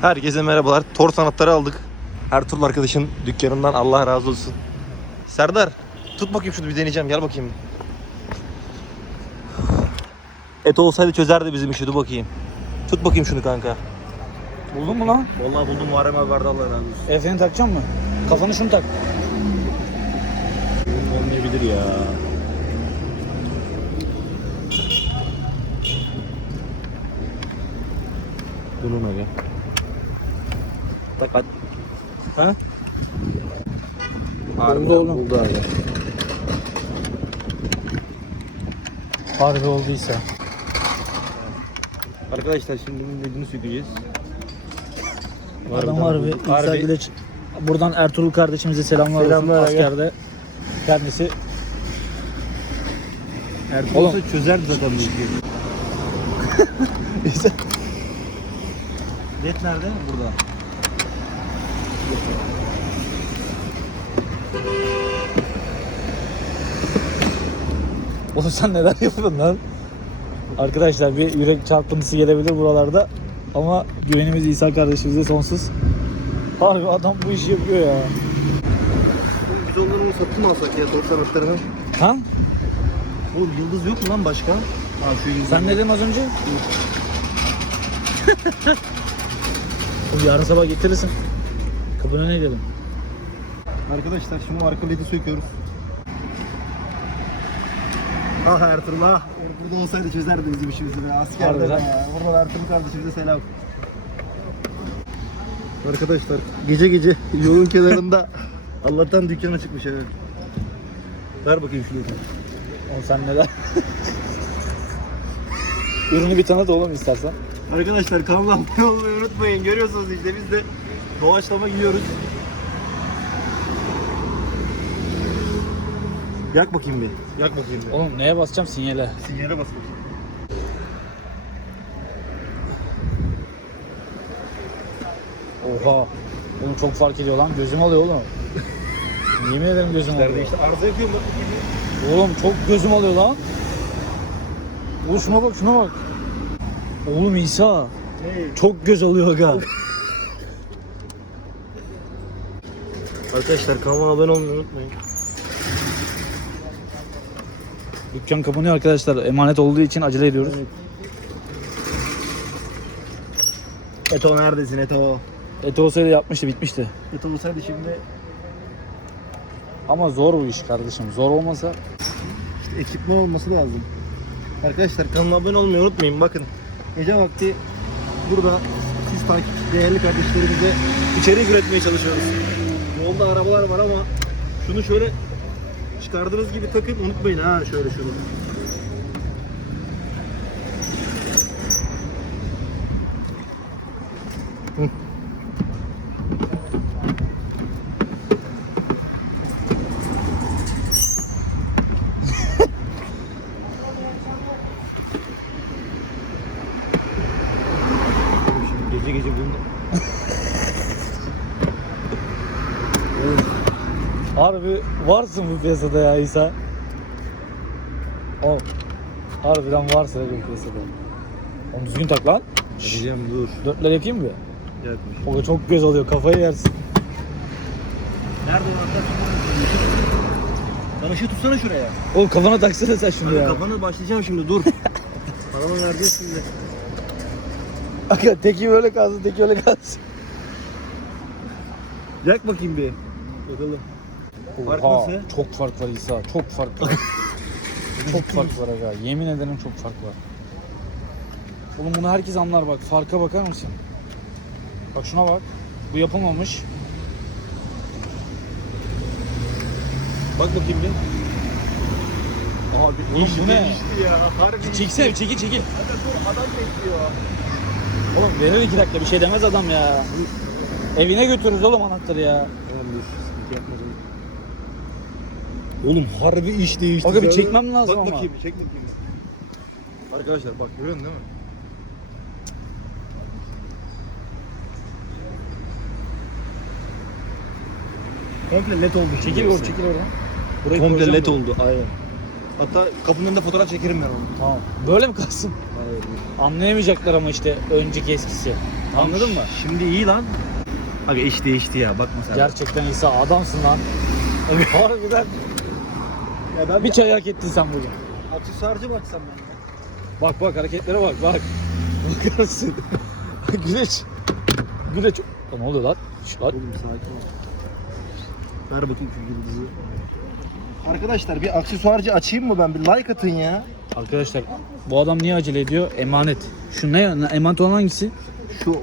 Herkese merhabalar. Tor sanatları aldık. Ertuğrul arkadaşın dükkanından Allah razı olsun. Serdar tut bakayım şunu bir deneyeceğim. Gel bakayım. Et olsaydı çözerdi bizim işi. Dur bakayım. Tut bakayım şunu kanka. Buldun mu lan? Vallahi buldum Muharrem abi vardı Allah razı olsun. Efeni takacak mı? Kafanı şunu tak. Olmayabilir ya. Bunun aga. Tak hadi. Ha? Harbi Oldu oğlum. Buldu abi. Harbi olduysa. Arkadaşlar şimdi bunun ledini sökeceğiz. Adam harbi. İsa Harbi. Güleç. Buradan Ertuğrul kardeşimize selamlar, Selamlar olsun askerde. Kendisi Ertuğrul Oğlum. olsa çözerdi zaten bu işi. Led nerede? Burada. Oğlum sen neler yapıyorsun lan? Arkadaşlar bir yürek çarpıntısı gelebilir buralarda. Ama güvenimiz İsa kardeşimize sonsuz. Harbi adam bu işi yapıyor ya. Biz onları mı satın mı alsak ya tor sanatlarını? Ha? Oğlum yıldız yok mu lan başka? Ha şu yıldız. Sen ne dedin az önce? Oğlum yarın sabah getirirsin. Kapına ne dedim? Arkadaşlar şimdi arka ledi söküyoruz. Ah Ertuğrul ah. Burada olsaydı çözerdi bizim işimizi be. Askerde Harbiden. ya. Buradan Ertuğrul kardeşimize selam. Arkadaşlar gece gece yolun kenarında Allah'tan dükkana çıkmış evet. Ver bakayım şu ledi. Oğlum sen neler? Ürünü bir tanıt oğlum istersen. Arkadaşlar kanala abone olmayı unutmayın. Görüyorsunuz işte biz de doğaçlama giyiyoruz. Yak bakayım bir. Yak bakayım bir. Oğlum neye basacağım sinyale? Sinyale bas bakayım. Oha. Oğlum çok fark ediyor lan. Gözüm alıyor oğlum. Yemin ederim gözüm Nerede alıyor. işte arıza yapıyor bakayım. Oğlum çok gözüm alıyor lan. Oğlum şuna bak şuna bak. Oğlum İsa. Çok göz alıyor aga. Arkadaşlar kanalıma abone olmayı unutmayın. Dükkan kapanıyor arkadaşlar. Emanet olduğu için acele ediyoruz. Eto neredesin Eto? Eti olsaydı yapmıştı bitmişti. Eto olsaydı şimdi Ama zor bu iş kardeşim. Zor olmasa işte ekipman olması lazım. Arkadaşlar kanalıma abone olmayı unutmayın. Bakın gece vakti burada siz takip değerli kardeşlerimize içerik üretmeye çalışıyoruz. Yolda arabalar var ama şunu şöyle çıkardığınız gibi takın unutmayın ha şöyle şunu. Hı. Gece gece bunu Harbi varsın bu piyasada ya İsa. Oğlum. Harbiden varsın bu piyasada. Oğlum düzgün tak lan. Gideceğim dur. Dörtler yakayım mı? Gel. O çok göz alıyor. Kafayı yersin. Nerede o anahtar? Lan ışığı tutsana şuraya. Oğlum kafana taksana sen şunu ya. Kafanı başlayacağım şimdi dur. Paramı neredesin de? Aga teki böyle kalsın, teki öyle kalsın. Yak bakayım bir. Bakalım. Fark Oha, nasıl? çok fark var İsa. Çok fark var. çok fark var aga. Yemin ederim çok fark var. Oğlum bunu herkes anlar bak. Farka bakar mısın? Bak şuna bak. Bu yapılmamış. Bak bakayım bir. Abi oğlum bu ne? ya. Harbi. Çeksene çekil çekil. Hadi dur adam bekliyor. Oğlum verir iki dakika bir şey demez adam ya. Evine götürürüz oğlum anahtarı ya. Oğlum dur. Oğlum harbi iş değişti. Aga bir çekmem lazım bak ama. bakayım çek bakayım. Arkadaşlar bak görüyorsun değil mi? Komple led oldu. Çekil oradan çekil oradan. Burayı Komple led oldu. Aynen. Hatta kapının önünde fotoğraf çekerim ben onu. Tamam. Böyle mi kalsın? Hayır. Anlayamayacaklar ama işte önceki eskisi. Anladın mı? Şimdi iyi lan. Abi iş değişti ya bakma sen. Gerçekten İsa adamsın lan. Harbiden. Ya ben Bir çay hak ettin sen bugün. aksesuarcı baksam ben. Bak bak hareketlere bak bak. Bakarsın. Güneş. Güneş. Ne oluyor lan? Şş, lan. Oğlum sakin ol. Ver bakayım şu yıldızı. Arkadaşlar bir aksesuarcı açayım mı ben? Bir like atın ya. Arkadaşlar bu adam niye acele ediyor? Emanet. Şu ne? Emanet olan hangisi? Şu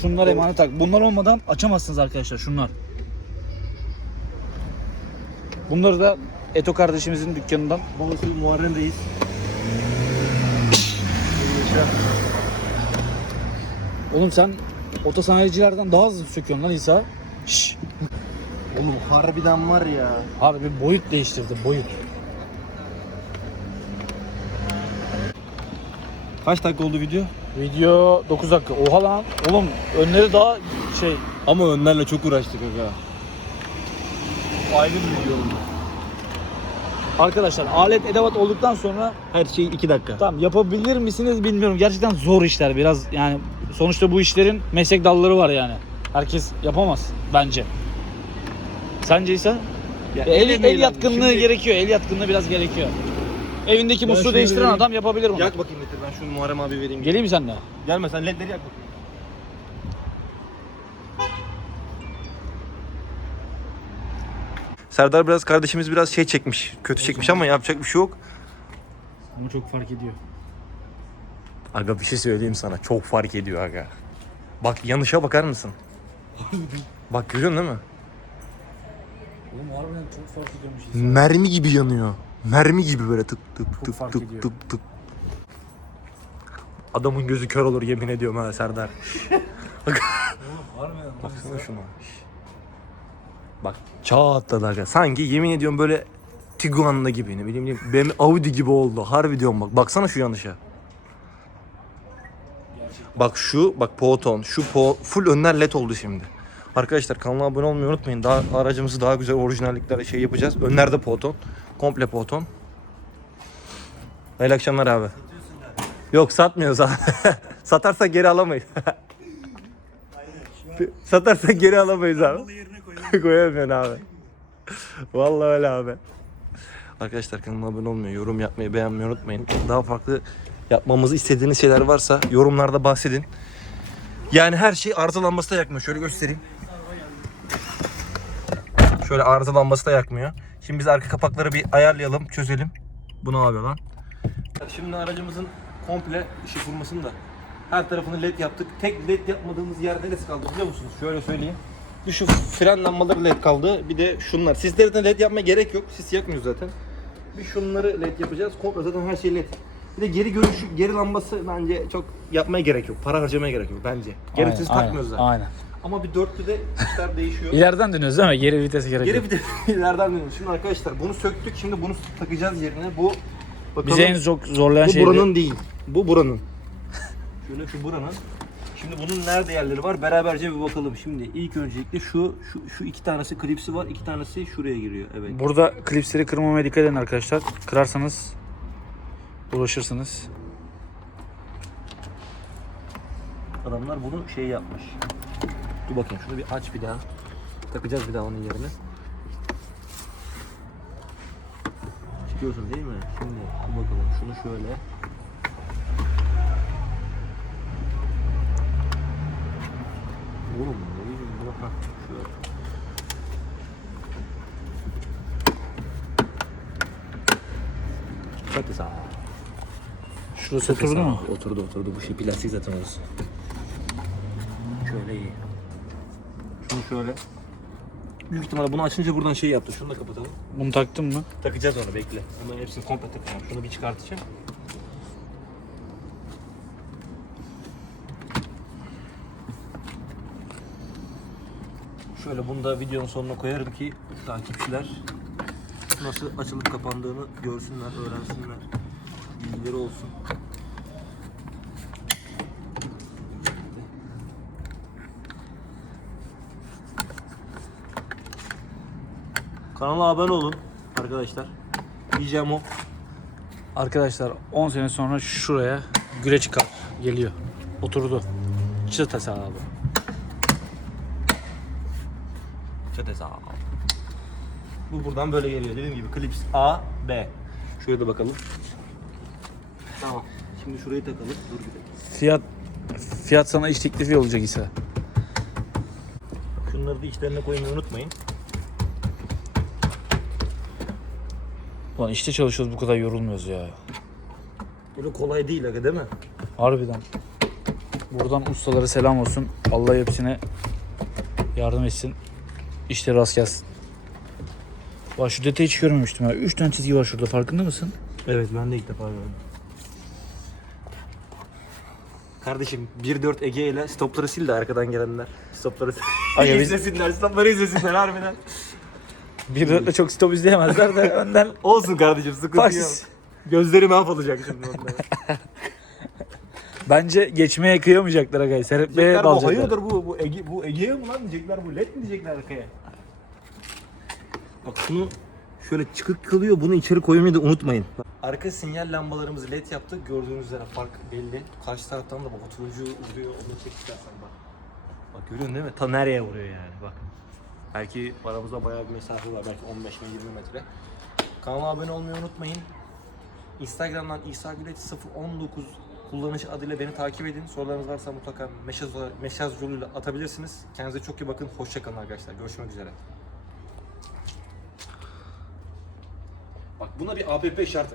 Şunlar emanet tak. Bunlar olmadan açamazsınız arkadaşlar şunlar. Bunları da Eto kardeşimizin dükkanından babası Muharrem Reis. Oğlum sen otosanayicilerden daha hızlı söküyorsun lan İsa. Şşş. Oğlum harbiden var ya. Harbi boyut değiştirdi boyut. Kaç dakika oldu video? Video 9 dakika. Oha lan. Oğlum önleri daha şey. Ama önlerle çok uğraştık aga. Ayrı bir video oldu. Arkadaşlar alet edevat olduktan sonra Her şey 2 dakika. tamam yapabilir misiniz bilmiyorum. Gerçekten zor işler biraz yani sonuçta bu işlerin meslek dalları var yani. Herkes yapamaz bence. Sence ise? Ya, el, el yatkınlığı Şimdi- gerekiyor. El yatkınlığı biraz gerekiyor. Evindeki musluğu değiştiren vereyim. adam yapabilir bunu. Yak bakayım getir ben şunu Muharrem abi vereyim. Geleyim mi sen de? Gelme sen ledleri yak bakayım. Serdar biraz kardeşimiz biraz şey çekmiş. Kötü çekmiş ama yapacak bir şey yok. Ama çok fark ediyor. Aga bir şey söyleyeyim sana. Çok fark ediyor aga. Bak yanışa bakar mısın? Bak görüyorsun değil mi? Oğlum harbiden çok fark ediyormuş. Mermi gibi yanıyor. Mermi gibi böyle tık tık Çok tık fark tık ediyor. tık tık. Adamın gözü kör olur yemin ediyorum ha Serdar. Harbiden. Baksana şuna. Bak çağ aga. Sanki yemin ediyorum böyle Tiguan'la gibi ne bileyim benim Audi gibi oldu. Harbi diyorum bak. Baksana şu yanışa. Bak şu bak Poton şu po, full önler led oldu şimdi. Arkadaşlar kanala abone olmayı unutmayın. Daha aracımızı daha güzel orijinalliklerle şey yapacağız. Önlerde Poton. Komple Poton. Hayırlı akşamlar abi. Yok satmıyoruz abi. Satarsak geri alamayız. Satarsak geri alamayız abi. Koyamıyorsun abi. Vallahi öyle abi. Arkadaşlar kanalıma abone olmayı, yorum yapmayı, beğenmeyi unutmayın. Daha farklı yapmamızı istediğiniz şeyler varsa yorumlarda bahsedin. Yani her şey arıza lambası da yakmıyor. Şöyle göstereyim. Şöyle arıza lambası da yakmıyor. Şimdi biz arka kapakları bir ayarlayalım, çözelim. Bu ne yapıyor lan? Şimdi aracımızın komple ışık vurmasını da her tarafını led yaptık. Tek led yapmadığımız yer neresi kaldı biliyor musunuz? Şöyle söyleyeyim. Bir şu fren lambaları led kaldı. Bir de şunlar. Sislerden led yapmaya gerek yok. Sis yakmıyor zaten. Bir şunları led yapacağız. Komple zaten her şey led. Bir de geri görüşü, geri lambası bence çok yapmaya gerek yok. Para harcamaya gerek yok bence. Gereksiz Aynen, takmıyoruz zaten. Aynen. Ama bir dörtlüde işler değişiyor. İleriden dönüyoruz değil mi? Geri vitese gerek Geri yok. de ileriden dönüyoruz. Şimdi arkadaşlar bunu söktük. Şimdi bunu takacağız yerine. Bu bakalım. Bizi en çok zorlayan Bu şey buranın değil. Bu buranın. Şöyle şu buranın. Şimdi bunun nerede yerleri var? Beraberce bir bakalım. Şimdi ilk öncelikle şu şu, şu iki tanesi klipsi var. iki tanesi şuraya giriyor. Evet. Burada klipsleri kırmamaya dikkat edin arkadaşlar. Kırarsanız uğraşırsınız. Adamlar bunu şey yapmış. Dur bakayım şunu bir aç bir daha. Takacağız bir daha onun yerine. Çıkıyorsun değil mi? Şimdi bakalım şunu şöyle. Oğlum ne bileyim bu ha şöyle. Çok güzel. Şurası oturdu mu? Oturdu oturdu. Bu şey plastik zaten orası. Şöyle iyi. Şunu şöyle. Büyük ihtimalle bunu açınca buradan şey yaptı. Şunu da kapatalım. Bunu taktın mı? Takacağız onu bekle. Onların hepsini komple takacağım. Şunu bir çıkartacağım. Şöyle bunu da videonun sonuna koyarım ki takipçiler nasıl açılıp kapandığını görsünler, öğrensinler. Bilgileri olsun. Kanala abone olun arkadaşlar. Diyeceğim o. Arkadaşlar 10 sene sonra şuraya güre çıkar. Geliyor. Oturdu. çıt hesabı. Çöt hesabı. Bu buradan böyle geliyor. Dediğim gibi klips A, B. Şuraya da bakalım. Tamam. Şimdi şurayı takalım. Dur bir dakika. Fiyat fiyat sana iş teklifi olacak ise. Şunları da içlerine koymayı unutmayın. Ulan işte çalışıyoruz bu kadar yorulmuyoruz ya. Böyle kolay değil aga değil mi? Harbiden. Buradan ustalara selam olsun. Allah hepsine yardım etsin. İşte rast gelsin. Bak şu detayı hiç görmemiştim ya. 3 tane çizgi var şurada farkında mısın? Evet ben de ilk defa gördüm. Kardeşim 1.4 Ege ile stopları sil de arkadan gelenler. Stopları Aga biz- izlesinler, stopları izlesinler harbiden. Bir dörtle çok stop izleyemezler de önden Olsun kardeşim sıkıntı yok. Gözleri mahvolacak şimdi onlara. Bence geçmeye kıyamayacaklar agay. Seyretmeye Diyecekler bu dalacaklar. hayırdır bu bu Ege bu Ege'ye mi lan diyecekler bu led mi diyecekler arkaya. Bak şunu şöyle çıkık kılıyor bunu içeri koymayı da unutmayın. Arka sinyal lambalarımızı led yaptık gördüğünüz üzere fark belli. Karşı taraftan da bak o turuncu vuruyor onu çek istersen bak. Bak görüyorsun değil mi? Ta nereye vuruyor yani bak. Belki aramızda bayağı bir mesafe var belki 15 mi 20 metre. Kanala abone olmayı unutmayın. Instagram'dan İsa Güleç 019 kullanıcı adıyla beni takip edin. Sorularınız varsa mutlaka mesaj, mesaj yoluyla atabilirsiniz. Kendinize çok iyi bakın. Hoşçakalın arkadaşlar. Görüşmek üzere. Bak buna bir APP şart.